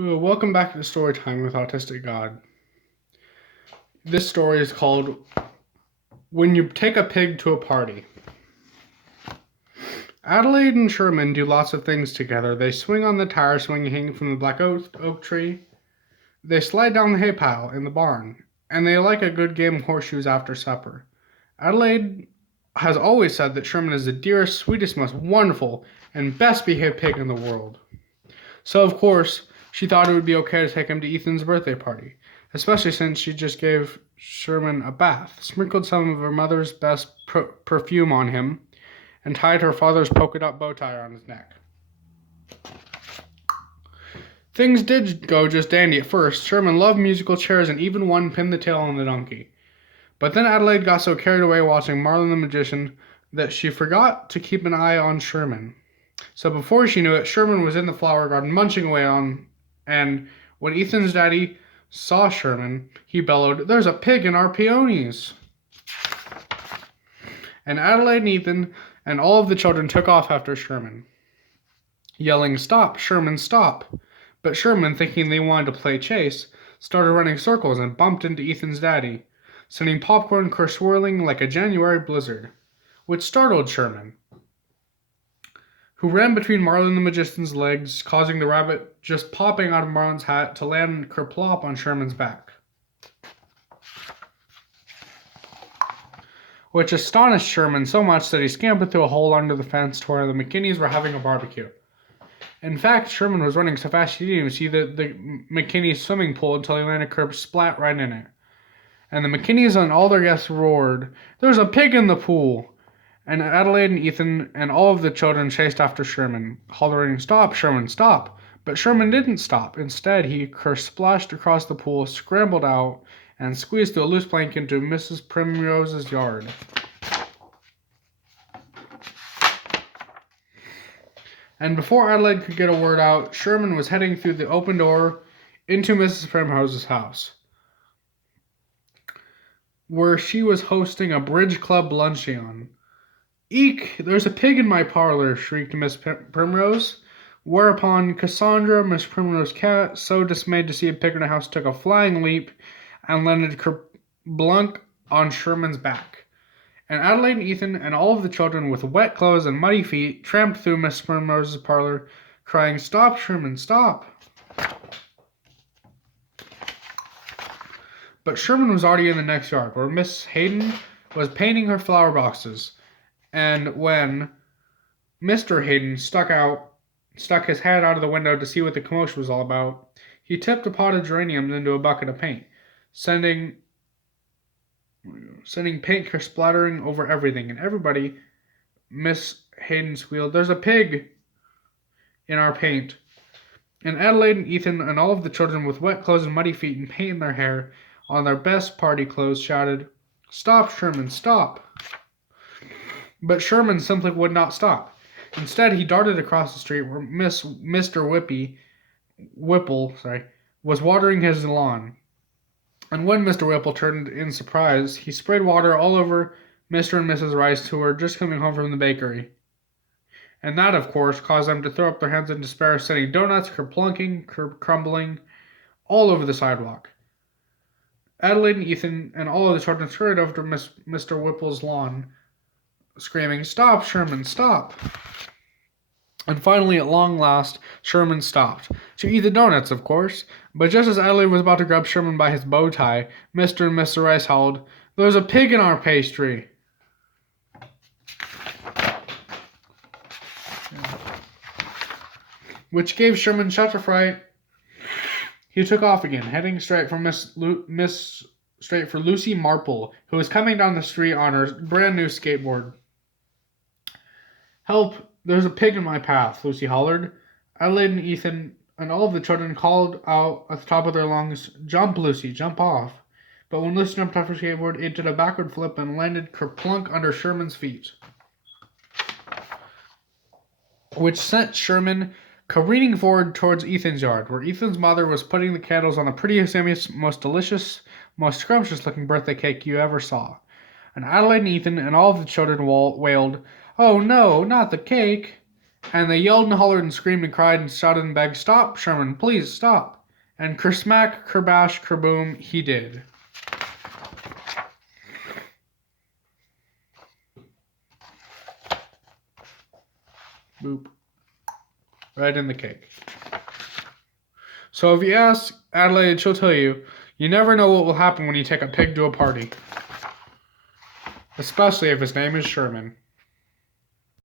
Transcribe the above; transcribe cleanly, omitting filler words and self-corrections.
Welcome back to Story Time with Autistic God. This story is called When You Take a Pig to a Party. Adelaide and Sherman do lots of things together. They swing on the tire swing hanging from the black oak tree. They slide down the hay pile in the barn. And they like a good game of horseshoes after supper. Adelaide has always said that Sherman is the dearest, sweetest, most wonderful, and best behaved pig in the world. So, of course, she thought it would be okay to take him to Ethan's birthday party, especially since she just gave Sherman a bath, sprinkled some of her mother's best perfume on him, and tied her father's polka dot bow tie on his neck. Things did go just dandy at first. Sherman loved musical chairs and even one pinned the tail on the donkey. But then Adelaide got so carried away watching Marlin the Magician that she forgot to keep an eye on Sherman. So before she knew it, Sherman was in the flower garden munching away on, and when Ethan's daddy saw Sherman, he bellowed, "There's a pig in our peonies!" And Adelaide and Ethan and all of the children took off after Sherman, yelling, "Stop, Sherman, stop!" But Sherman, thinking they wanted to play chase, started running circles and bumped into Ethan's daddy, sending popcorn swirling like a January blizzard, which startled Sherman, who ran between Marlin the Magician's legs, causing the rabbit just popping out of Marlin's hat to land kerplop on Sherman's back, which astonished Sherman so much that he scampered through a hole under the fence to where the McKinneys were having a barbecue. In fact, Sherman was running so fast he didn't even see the McKinney's swimming pool until he landed kerb splat right in it. And the McKinneys and all their guests roared, "There's a pig in the pool!" And Adelaide and Ethan and all of the children chased after Sherman, hollering, "Stop, Sherman, stop!" But Sherman didn't stop. Instead, he splashed across the pool, scrambled out, and squeezed through a loose plank into Mrs. Primrose's yard. And before Adelaide could get a word out, Sherman was heading through the open door into Mrs. Primrose's house, where she was hosting a bridge club luncheon. "Eek! There's a pig in my parlor!" shrieked Miss Primrose, whereupon Cassandra, Miss Primrose's cat, so dismayed to see a pig in her house, took a flying leap and landed kerblunk on Sherman's back. And Adelaide and Ethan and all of the children with wet clothes and muddy feet tramped through Miss Primrose's parlor, crying, "Stop, Sherman, stop!" But Sherman was already in the next yard, where Miss Hayden was painting her flower boxes. And when Mr. Hayden stuck his head out of the window to see what the commotion was all about, he tipped a pot of geraniums into a bucket of paint, sending paint splattering over everything. And everybody, Miss Hayden squealed, "There's a pig in our paint!" And Adelaide and Ethan and all of the children with wet clothes and muddy feet and paint in their hair on their best party clothes shouted, "Stop, Sherman, stop!" But Sherman simply would not stop. Instead, he darted across the street where Mr. Whipple was watering his lawn. And when Mr. Whipple turned in surprise, he sprayed water all over Mr. and Mrs. Rice, who were just coming home from the bakery. And that, of course, caused them to throw up their hands in despair, sending donuts kerplunking, crumbling all over the sidewalk. Adelaide and Ethan and all of the children scurried over to Mr. Whipple's lawn, screaming, "Stop, Sherman, stop!" And finally, at long last, Sherman stopped. To eat the donuts, of course. But just as Adelaide was about to grab Sherman by his bow tie, Mr. and Mr. Rice howled, "There's a pig in our pastry!" Which gave Sherman such a fright, he took off again, heading straight for Lucy Marple, who was coming down the street on her brand new skateboard. "Help! There's a pig in my path," Lucy hollered. Adelaide and Ethan and all of the children called out at the top of their lungs, "Jump, Lucy, jump off." But when Lucy jumped off her skateboard, it did a backward flip and landed kerplunk under Sherman's feet, which sent Sherman careening forward towards Ethan's yard, where Ethan's mother was putting the candles on the prettiest, yummiest, most delicious, most scrumptious-looking birthday cake you ever saw. And Adelaide and Ethan and all of the children wailed, "Oh no, not the cake!" And they yelled and hollered and screamed and cried and shouted and begged, "Stop, Sherman, please stop." And kersmack, kerbash, kerboom, he did. Boop. Right in the cake. So if you ask Adelaide, she'll tell you, you never know what will happen when you take a pig to a party. Especially if his name is Sherman.